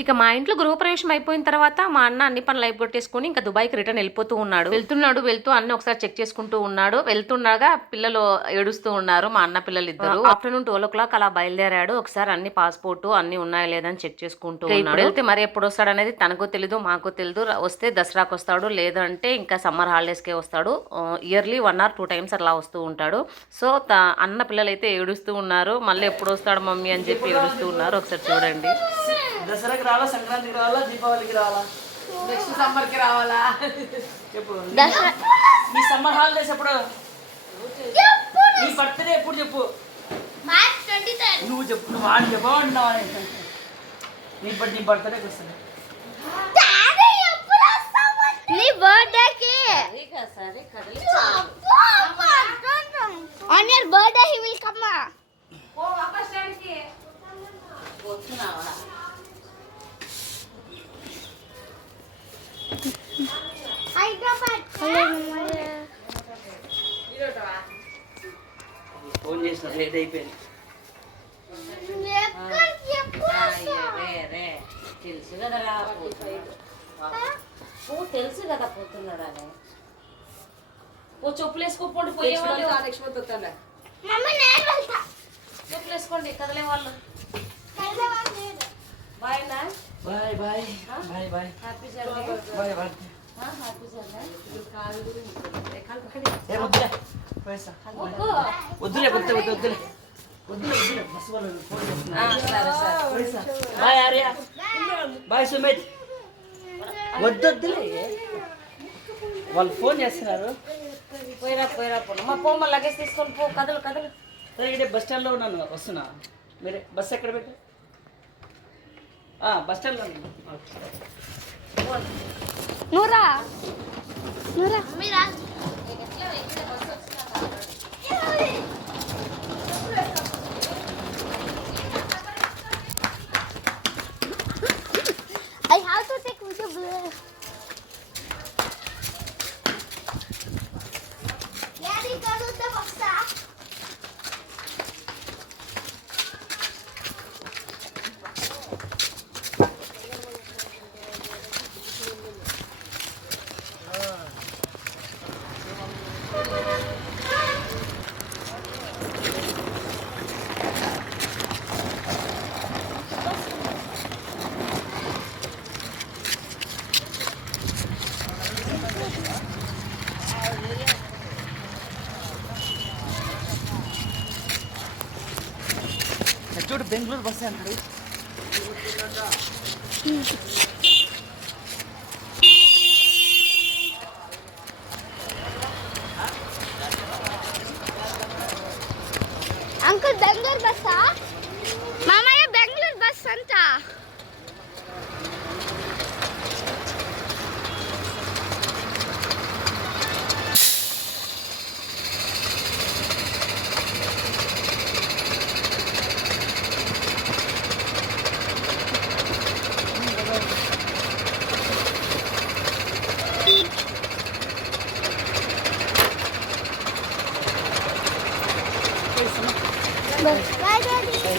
ఇక మా ఇంట్లో గృహప్రవేశం అయిపోయిన తర్వాత మా అన్న అన్ని పనులు అయిపోట్టేసుకొని ఇంకా దుబాయ్కి రిటర్న్ వెళ్ళిపోతూ ఉన్నాడు. వెళ్తున్నాడు వెళ్తూ అన్ని ఒకసారి చెక్ చేసుకుంటూ ఉన్నాడు. వెళ్తుండగా పిల్లలు ఏడుస్తూ ఉన్నారు మా అన్న పిల్లలు ఇద్దరు ఆఫ్టర్నూన్ ట్వెల్వ్ ఓ క్లాక్ అలా బయలుదేరాడు. ఒకసారి అన్ని పాస్పోర్ట్ అన్ని ఉన్నాయా లేదని చెక్ చేసుకుంటూ ఉన్నాడు. వెళ్తే మరి ఎప్పుడు వస్తాడు అనేది తనకు తెలీదు మాకు తెలీదు. వస్తే దసరాకు వస్తాడు లేదంటే ఇంకా సమ్మర్ హాలిడేస్కే వస్తాడు. Yearly one or two times అలా వస్తూ ఉంటాడు. సో త- అన్న పిల్లలు అయితే ఏడుస్తూ ఉన్నారు. మళ్ళీ ఎప్పుడు వస్తాడు మమ్మీ అని చెప్పి ఏడుస్తూ ఉన్నారు. ఒకసారి చూడండి. దసరాకి రావాలా? సంక్రాంతికి రావాలా? దీపావళికి రావాలా? నెక్స్ట్ సమ్మర్కి రావాలా? చెప్పు. దసరా మీ సమ్మర్ హాలిడేస్ ఎప్పుడు? నీ బర్త్డే ఎప్పుడు చెప్పు. నువ్వు చెప్పు. నువ్వు వాడు చెప్పమంటున్నావా నీ బట్ నీ బర్త్డేకి వస్తుంది. నీ బర్త్డేకి సరే కదలి. విల్ కమ్ ఫోన్ చేసిన లేట్ అయిపోయింది. తెలుసు కదా తెలుసు కదా పోతున్నాడు అని. ఓ చెప్పులు వేసుకోపోండి పోయే వాళ్ళు నెక్స్ట్ మంత్ వస్తాను మమ్మీ నేను వెళ్తా చెప్పులు వేసుకోండి కదలే వాళ్ళు. బాయ్ నా bye bye bye bye happy journey bye bye happy journey ఏ వద్దులే. పైసా. వద్దులే వద్దు వద్దు వద్దులే. వద్దులే వద్దులే. బాయ్ ఆర్య. బాయ్ సుమిత్. వద్దు వద్దులే వాళ్ళు ఫోన్ చేస్తున్నారు. పోయిరా పోయిరా పోను మా పో మా లగేజ్ తీసుకొని పో. కదలు కదలు. బస్ స్టాండ్లో ఉన్నాను. వస్తున్నా. మీరే బస్ ఎక్కడ పెట్టు ఆ, బస్ ఉన్నాను. నూరా? నూరా? చూడు బెంగళూరు బస్ అంటాడు అంకుల్ బెంగళూరు బస్సా మామయ్య బెంగళూరు బస్ అంట బాయ్